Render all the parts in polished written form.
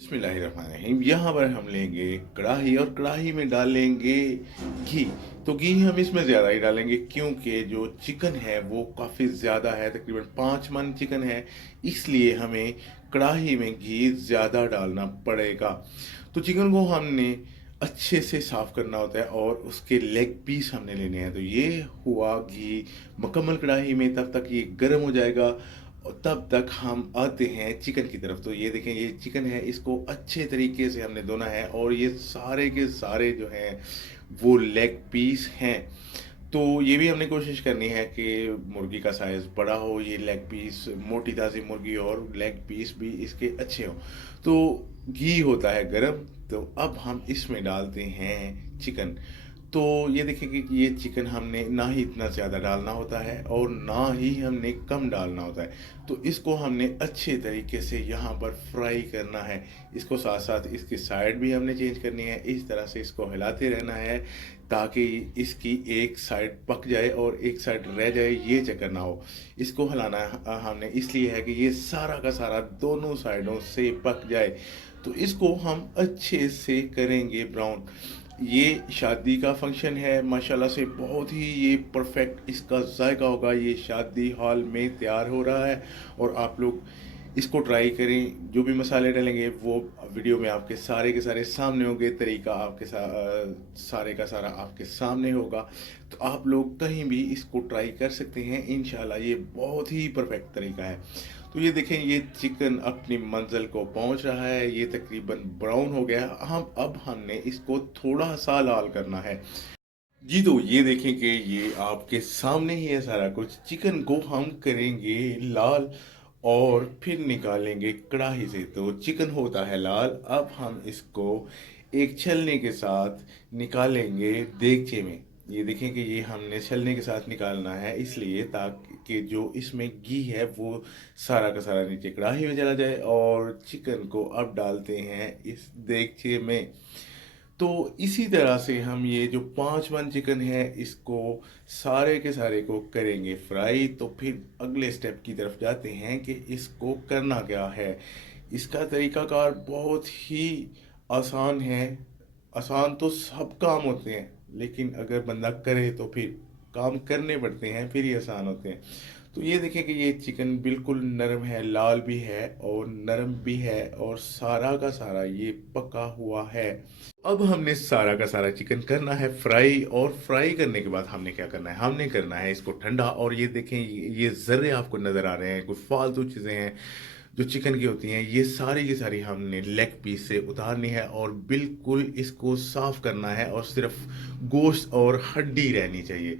बिस्मिल्लाहिर्रहमानिर्रहीम। यहाँ पर हम लेंगे कढ़ाई और कढ़ाई में डालेंगे घी। तो घी हम इसमें ज़्यादा ही डालेंगे क्योंकि जो चिकन है वो काफ़ी ज़्यादा है, तकरीबन 5 मन चिकन है, इसलिए हमें कढ़ाई में घी ज़्यादा डालना पड़ेगा। तो चिकन को हमने अच्छे से साफ़ करना होता है और उसके लेग पीस हमने लेने हैं। तो ये हुआ घी मुकम्मल कढ़ाई में, तब तक ये गर्म हो जाएगा और तब तक हम आते हैं चिकन की तरफ। तो ये देखें, ये चिकन है, इसको अच्छे तरीके से हमने धोना है और ये सारे के सारे जो हैं वो लेग पीस हैं। तो ये भी हमने कोशिश करनी है कि मुर्गी का साइज़ बड़ा हो, ये लेग पीस मोटी ताज़ी मुर्गी और लेग पीस भी इसके अच्छे हों। तो घी होता है गरम, तो अब हम इसमें डालते हैं चिकन। तो ये देखें कि ये चिकन हमने ना ही इतना ज़्यादा डालना होता है और ना ही हमने कम डालना होता है। तो इसको हमने अच्छे तरीके से यहाँ पर फ्राई करना है। इसको साथ साथ इसकी साइड भी हमने चेंज करनी है, इस तरह से इसको हिलाते रहना है ताकि इसकी एक साइड पक जाए और एक साइड रह जाए, ये चक्कर ना हो। इसको हिलाना हमने इसलिए है कि ये सारा का सारा दोनों साइडों से पक जाए। तो इसको हम अच्छे से करेंगे ब्राउन। ये शादी का फंक्शन है, माशाल्लाह से बहुत ही ये परफेक्ट इसका जायका होगा। ये शादी हॉल में तैयार हो रहा है और आप लोग इसको ट्राई करें। जो भी मसाले डालेंगे वो वीडियो में आपके सारे के सारे सामने होंगे, तरीका आपके सारे का सारा आपके सामने होगा। तो आप लोग कहीं भी इसको ट्राई कर सकते हैं, इंशाल्लाह ये बहुत ही परफेक्ट तरीका है। तो ये देखें, ये चिकन अपनी मंजिल को पहुंच रहा है, ये तकरीबन ब्राउन हो गया। हम अब हमने इसको थोड़ा सा लाल करना है। जी, तो ये देखें कि ये आपके सामने ही है सारा कुछ। चिकन को हम करेंगे लाल और फिर निकालेंगे कढ़ाई से। तो चिकन होता है लाल, अब हम इसको एक छलनी के साथ निकालेंगे देगचे में। ये देखें कि ये हमने छलनी के साथ निकालना है इसलिए ताकि जो इसमें घी है वो सारा का सारा नीचे कढ़ाई में चला जाए। और चिकन को अब डालते हैं इस देगचे में। तो इसी तरह से हम ये जो 5 मन चिकन है इसको सारे के सारे को करेंगे फ्राई। तो फिर अगले स्टेप की तरफ जाते हैं कि इसको करना क्या है। इसका तरीकाकार बहुत ही आसान है। आसान तो सब काम होते हैं, लेकिन अगर बंदा करे तो फिर काम करने पड़ते हैं, फिर ही आसान होते हैं। तो ये देखें कि ये चिकन बिल्कुल नरम है, लाल भी है और नरम भी है और सारा का सारा ये पका हुआ है। अब हमने सारा का सारा चिकन करना है फ्राई, और फ्राई करने के बाद हमने क्या करना है, हमने करना है इसको ठंडा। और ये देखें, ये ज़र्रे आपको नज़र आ रहे हैं, कुछ फालतू चीज़ें हैं जो चिकन की होती हैं, ये सारी की सारी हमने लेग पीस से उतारनी है और बिल्कुल इसको साफ़ करना है और सिर्फ गोश्त और हड्डी रहनी चाहिए।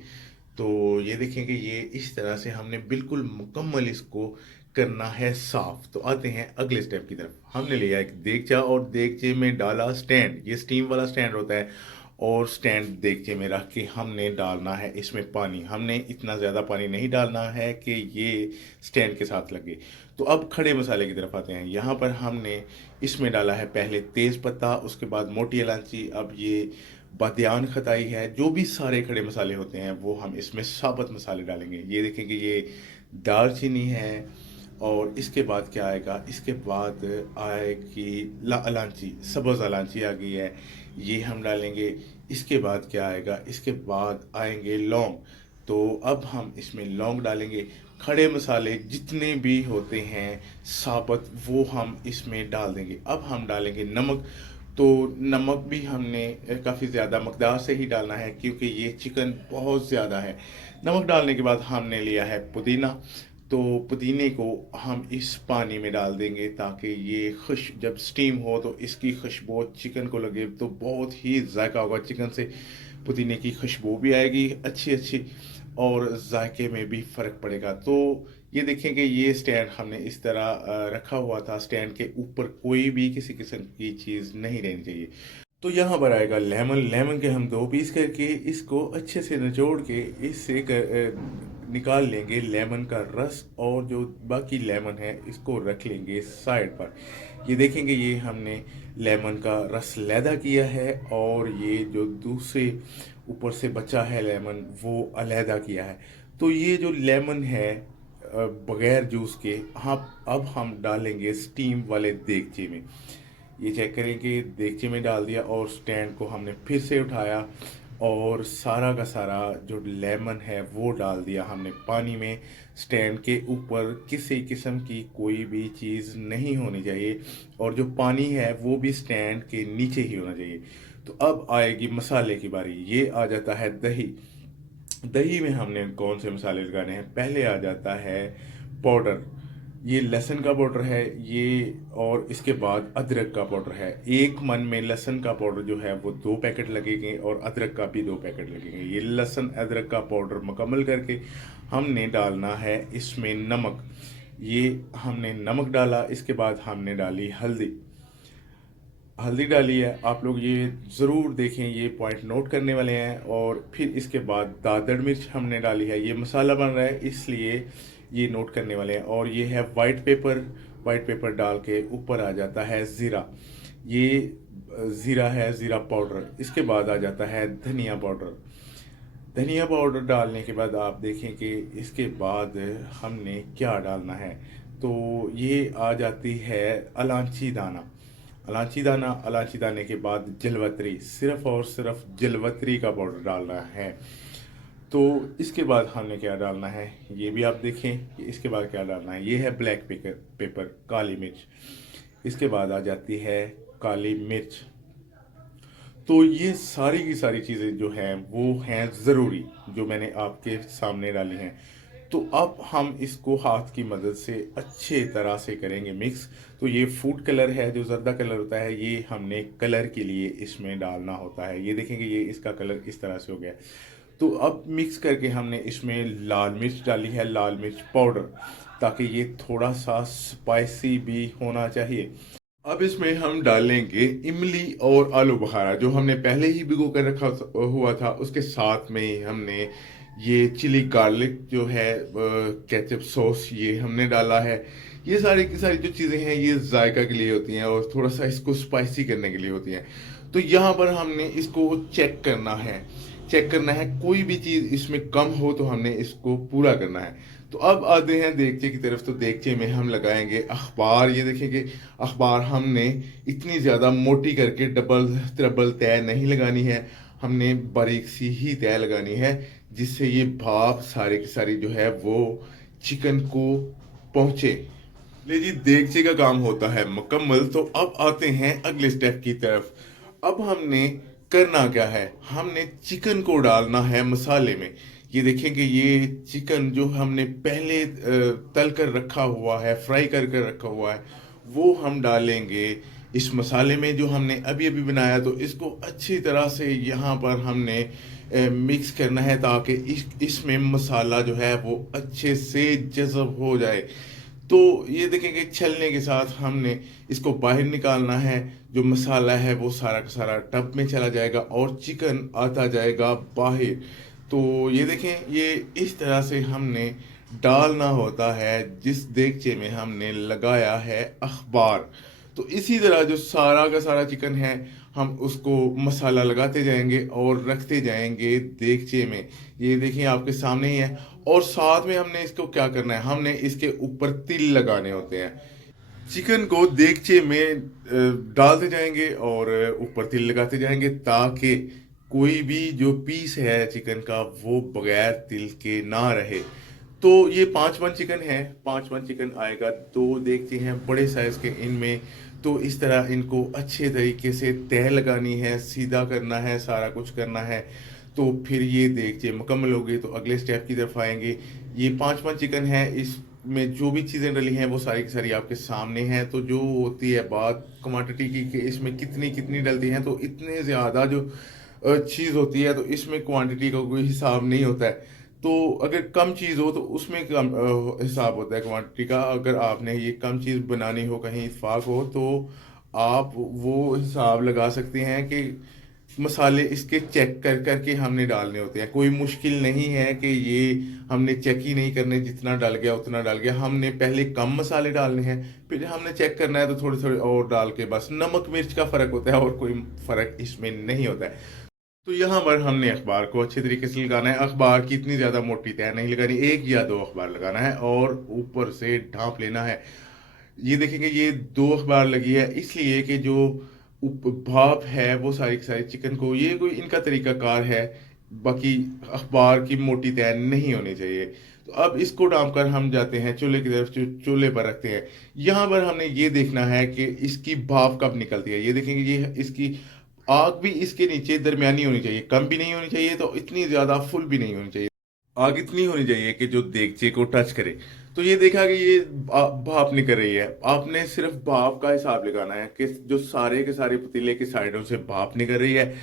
तो ये देखें कि ये इस तरह से हमने बिल्कुल मुकम्मल इसको करना है साफ। तो आते हैं अगले स्टेप की तरफ। हमने लिया एक देगचा और देगचे में डाला स्टैंड, ये स्टीम वाला स्टैंड होता है। और स्टैंड देगचे में रख के हमने डालना है इसमें पानी। हमने इतना ज़्यादा पानी नहीं डालना है कि ये स्टैंड के साथ लगे। तो अब खड़े मसाले की तरफ आते हैं। यहाँ पर हमने इसमें डाला है पहले तेज़ पत्ता, उसके बाद मोटी इलायची, अब ये बादियान खताई है। जो भी सारे खड़े मसाले होते हैं वो हम इसमें साबुत मसाले डालेंगे। ये देखें कि ये दालचीनी है और इसके बाद क्या आएगा, इसके बाद आएगी इलायची, सब्ज़ इलायची आ गई है, ये हम डालेंगे। इसके बाद क्या आएगा, इसके बाद आएंगे लौंग। तो अब हम इसमें लौंग डालेंगे। खड़े मसाले जितने भी होते हैं साबुत वो हम इसमें डाल देंगे। अब हम डालेंगे नमक। तो नमक भी हमने काफ़ी ज़्यादा मकदार से ही डालना है क्योंकि ये चिकन बहुत ज़्यादा है। नमक डालने के बाद हमने लिया है पुदीना। तो पुदीने को हम इस पानी में डाल देंगे ताकि ये खुश जब स्टीम हो तो इसकी खुशबू चिकन को लगे, तो बहुत ही जायका होगा चिकन से। पुदीने की खुशबू भी आएगी अच्छी अच्छी और जायके में भी फ़र्क पड़ेगा। तो ये देखें कि ये स्टैंड हमने इस तरह रखा हुआ था। स्टैंड के ऊपर कोई भी किसी किस्म की चीज़ नहीं रहनी चाहिए। तो यहाँ पर आएगा लेमन। लेमन के हम 2 पीस करके इसको अच्छे से निचोड़ के इससे निकाल लेंगे लेमन का रस, और जो बाकी लेमन है इसको रख लेंगे साइड पर। ये देखेंगे ये हमने लेमन का रस लैदा किया है और ये जो दूसरे ऊपर से बचा है लेमन वो अलहदा किया है। तो ये जो लेमन है बगैर जूस के, हाँ, अब हम डालेंगे स्टीम वाले देगचे में। ये चेक करें कि देगचे में डाल दिया और स्टैंड को हमने फिर से उठाया और सारा का सारा जो लेमन है वो डाल दिया हमने पानी में। स्टैंड के ऊपर किसी किस्म की कोई भी चीज़ नहीं होनी चाहिए और जो पानी है वो भी स्टैंड के नीचे ही होना चाहिए। तो अब आएगी मसाले की बारी। ये आ जाता है दही। दही में हमने कौन से मसाले लगाने हैं? पहले आ जाता है पाउडर। ये लहसुन का पाउडर है ये, और इसके बाद अदरक का पाउडर है। एक मन में लहसुन का पाउडर जो है वो 2 पैकेट लगेंगे और अदरक का भी 2 पैकेट लगेंगे। ये लहसुन अदरक का पाउडर मुकम्मल करके हमने डालना है इसमें नमक। ये हमने नमक डाला, इसके बाद हमने डाली हल्दी। हल्दी डाली है। आप लोग ये ज़रूर देखें, ये पॉइंट नोट करने वाले हैं। और फिर इसके बाद दादड़ मिर्च हमने डाली है। ये मसाला बन रहा है इसलिए ये नोट करने वाले हैं। और ये है वाइट पेपर। वाइट पेपर डाल के ऊपर आ जाता है ज़ीरा। ये ज़ीरा है, ज़ीरा पाउडर। इसके बाद आ जाता है धनिया पाउडर। धनिया पाउडर डालने के बाद आप देखें कि इसके बाद हमने क्या डालना है। तो ये आ जाती है इलायची दाना। इलायची दाना, इलायची दाने के बाद जलवतरी, सिर्फ और सिर्फ जलवतरी का पाउडर डालना है। तो इसके बाद हमने क्या डालना है ये भी आप देखें कि इसके बाद क्या डालना है। ये है ब्लैक पेपर, काली मिर्च। इसके बाद आ जाती है काली मिर्च। तो ये सारी की सारी चीज़ें जो हैं वो हैं ज़रूरी, जो मैंने आपके सामने डाली हैं। तो अब हम इसको हाथ की मदद से अच्छे तरह से करेंगे मिक्स। तो ये फूड कलर है, जो ज़र्दा कलर होता है, ये हमने कलर के लिए इसमें डालना होता है। ये देखेंगे ये इसका कलर इस तरह से हो गया। तो अब मिक्स करके हमने इसमें लाल मिर्च डाली है, लाल मिर्च पाउडर, ताकि ये थोड़ा सा स्पाइसी भी होना चाहिए। अब इसमें हम डालेंगे इमली और आलू बुखारा, जो हमने पहले ही भिगो कर रखा हुआ था। उसके साथ में ही हमने ये चिली गार्लिक जो है केचप सॉस, ये हमने डाला है। ये सारी की सारी जो चीज़ें हैं ये जायका के लिए होती हैं और थोड़ा सा इसको स्पाइसी करने के लिए होती हैं। तो यहाँ पर हमने इसको चेक करना है। चेक करना है, कोई भी चीज़ इसमें कम हो तो हमने इसको पूरा करना है। तो अब आते हैं देगचे की तरफ। तो देगचे में हम लगाएंगे अखबार। ये देखेंगे अखबार हमने इतनी ज़्यादा मोटी करके डबल ट्रबल तय नहीं लगानी है, हमने बारीक सी ही तय लगानी है, जिससे ये भाप सारी की सारी जो है वो चिकन को पहुंचे। ले जी, देगचे का काम होता है मुकम्मल। तो अब आते हैं अगले स्टेप की तरफ। अब हमने करना क्या है, हमने चिकन को डालना है मसाले में। ये देखेंगे ये चिकन जो हमने पहले तल कर रखा हुआ है, फ्राई कर कर रखा हुआ है, वो हम डालेंगे इस मसाले में जो हमने अभी अभी बनाया। तो इसको अच्छी तरह से यहाँ पर हमने मिक्स करना है, ताकि इसमें मसाला जो है वो अच्छे से जज़ब हो जाए। तो ये देखेंगे छलने के साथ हमने इसको बाहर निकालना है। जो मसाला है वो सारा का सारा टब में चला जाएगा और चिकन आता जाएगा बाहर। तो ये देखें, ये इस तरह से हमने डालना होता है जिस देगचे में हमने लगाया है अखबार। तो इसी तरह जो सारा का सारा चिकन है हम उसको मसाला लगाते जाएंगे और रखते जाएंगे देगचे में। ये देखिए आपके सामने ही है। और साथ में हमने इसको क्या करना है, हमने इसके ऊपर तिल लगाने होते हैं। चिकन को देगचे में डालते जाएंगे और ऊपर तिल लगाते जाएंगे, ताकि कोई भी जो पीस है चिकन का वो बगैर तिल के ना रहे। तो ये 5 मन चिकन है, 5 मन चिकन आएगा। 2 देगचे हैं बड़े साइज के, इनमें तो इस तरह इनको अच्छे तरीके से तह लगानी है, सीधा करना है, सारा कुछ करना है। तो फिर ये देगचे मुकम्मल हो गए। तो अगले स्टेप की तरफ आएंगे। ये 5 मन चिकन है, इसमें जो भी चीज़ें डली हैं वो सारी की सारी आपके सामने हैं। तो जो होती है बात क्वांटिटी की कि इसमें कितनी कितनी डलती हैं, तो इतने ज़्यादा जो चीज़ होती है तो इसमें क्वांटिटी का कोई हिसाब नहीं होता है। तो अगर कम चीज़ हो तो उसमें कम हिसाब होता है क्वांटिटी का। अगर आपने ये कम चीज़ बनानी हो, कहीं इत्फाक हो, तो आप वो हिसाब लगा सकते हैं कि मसाले इसके चेक कर करके हमने डालने होते हैं। कोई मुश्किल नहीं है कि ये हमने चेक ही नहीं करने, जितना डल गया उतना डल गया। हमने पहले कम मसाले डालने हैं, फिर हमने चेक करना है तो थोड़े थोड़े और डाल के, बस नमक मिर्च का फ़र्क होता है और कोई फ़र्क इसमें नहीं होता है। तो यहाँ पर हमने अखबार को अच्छे तरीके से लगाना है। अखबार की इतनी ज़्यादा मोटी तय नहीं लगानी, 1 या 2 अखबार लगाना है और ऊपर से ढाँप लेना है। ये देखेंगे ये 2 अखबार लगी है इसलिए कि जो भाप है वो सारी की सारी चिकन को, ये कोई इनका तरीकाकार है, बाकी अखबार की मोटी तय नहीं होनी चाहिए। तो अब इसको डालकर हम जाते हैं चूल्हे की तरफ, चूल्हे पर रखते हैं। यहाँ पर हमने ये देखना है कि इसकी भाप कब निकलती है। ये देखेंगे ये इसकी आग भी इसके नीचे दरमियानी होनी चाहिए, कम भी नहीं होनी चाहिए तो इतनी ज्यादा फुल भी नहीं होनी चाहिए। आग इतनी होनी चाहिए कि जो देगचे को टच करे। तो ये देखा कि ये भाप निकल रही है, आपने सिर्फ भाप का हिसाब लगाना है कि जो सारे के सारे पतीले की साइडों से भाप निकल रही है।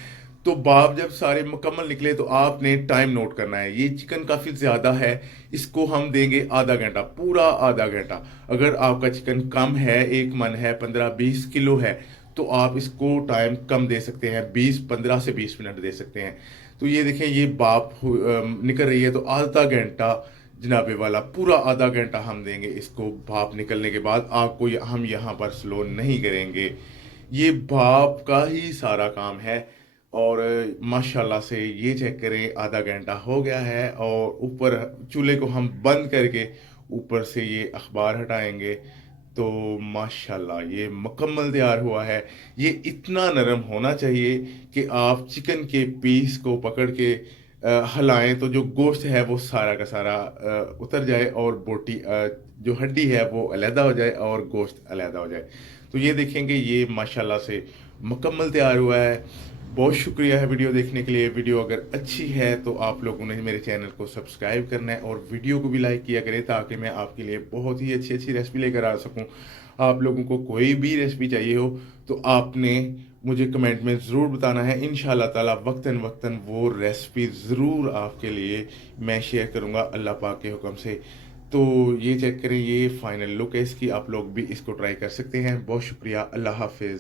तो भाप जब सारे मुकम्मल निकले तो आपने टाइम नोट करना है। ये चिकन काफ़ी ज़्यादा है, इसको हम देंगे आधा घंटा, पूरा आधा घंटा। अगर आपका चिकन कम है, 1 मन है, 15-20 किलो है, तो आप इसको टाइम कम दे सकते हैं, 15 से 20 मिनट दे सकते हैं। तो ये देखें ये निकल रही है तो आधा घंटा जनाबे वाला, पूरा आधा घंटा हम देंगे इसको। भाप निकलने के बाद आग को हम यहाँ पर स्लो नहीं करेंगे, ये भाप का ही सारा काम है। और माशाल्लाह से ये चेक करें आधा घंटा हो गया है, और ऊपर चूल्हे को हम बंद करके ऊपर से ये अखबार हटाएंगे तो माशाल्लाह ये मुकम्मल तैयार हुआ है। ये इतना नरम होना चाहिए कि आप चिकन के पीस को पकड़ के हिलाएं तो जो गोश्त है वो सारा का सारा उतर जाए, और बोटी जो हड्डी है वो अलहदा हो जाए और गोश्त अलहदा हो जाए। तो ये देखेंगे ये माशाल्लाह से मुकम्मल तैयार हुआ है। बहुत शुक्रिया है वीडियो देखने के लिए। वीडियो अगर अच्छी है तो आप लोगों ने मेरे चैनल को सब्सक्राइब करना है और वीडियो को भी लाइक किया करें, ताकि मैं आपके लिए बहुत ही अच्छी अच्छी रेसिपी लेकर आ सकूं। आप लोगों को कोई भी रेसिपी चाहिए हो तो आपने मुझे कमेंट में ज़रूर बताना है। इंशाल्लाह ताला वक्तन वक्तन वो रेसिपी ज़रूर आपके लिए मैं शेयर करूंगा अल्लाह पाक के हुक्म से। तो ये चेक करें, ये फाइनल लुक है इसकी, आप लोग भी इसको ट्राई कर सकते हैं। बहुत शुक्रिया, अल्लाह हाफिज़।